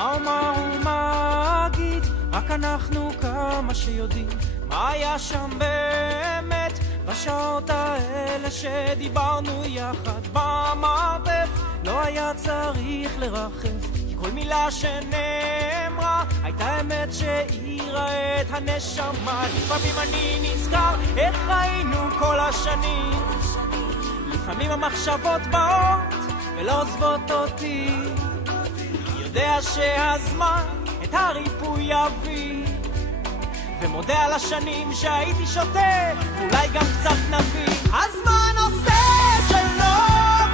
הוא מגיד, רק אנחנו כמה שיודעים מה היה שם באמת בשעות האלה שדיברנו יחד במרתף. לא היה צריך לרחף, כי כל מילה שנאמרה הייתה אמת שהאירה את הנשמה. לפעמים אני נזכר איך היינו כל השנים, לפעמים המחשבות באות ולא עוזבות אותי. יודע שהזמן את הריפוי יביא, ומודה על השנים שהייתי שוטה, ואולי גם קצת נביא. הזמן עושה את שלו,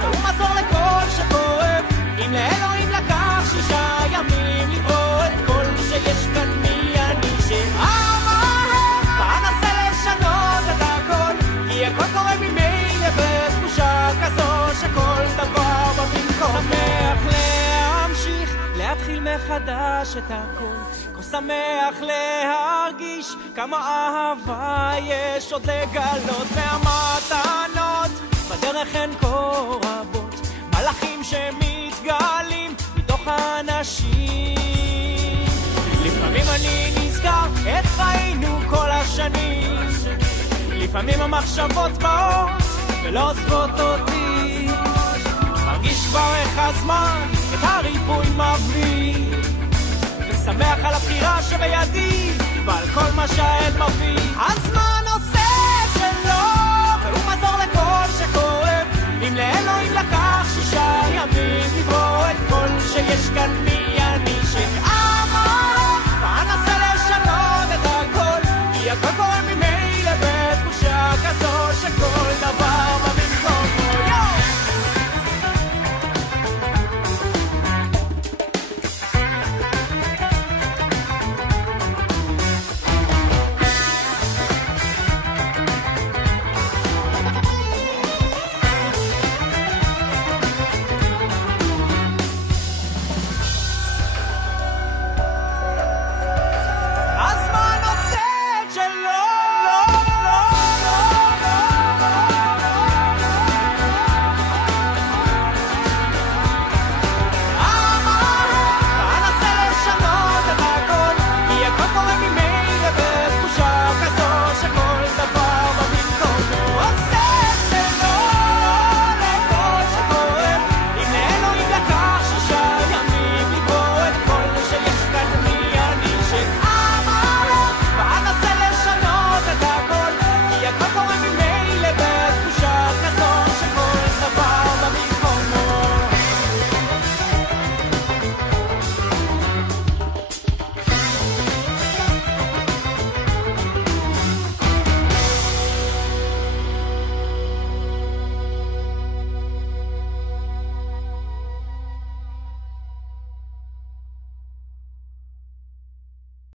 והוא מזור לכל שכואב. אם לאלוהים לקח 6 ימים לברוא את כל שיש כאן, מי אני שאמר ואנסה לשנות את הכל, כי הכל קורה ממילא בתחושה כזו שכל דבר במקום. שמח להמשיך, להתחיל מחדש את הכל, כה שמח להרגיש כמה אהבה יש עוד לגלות. והמתנות בדרך הן כה רבות, מלאכים שמתגלים מתוך האנשים. לפעמים אני נזכר איך היינו כל השנים, לפעמים המחשבות באות ולא עוזבות אותי. מרגיש כבר איך הזמן את הריפוי מביא, ושמח על הבחירה שבידי ועל כל מה שהעת מביא. הזמן עושה את שלו, והוא מזור לכל שכואב. אם לאלוהים לקח 6 ימים לברוא את כל שיש כאן,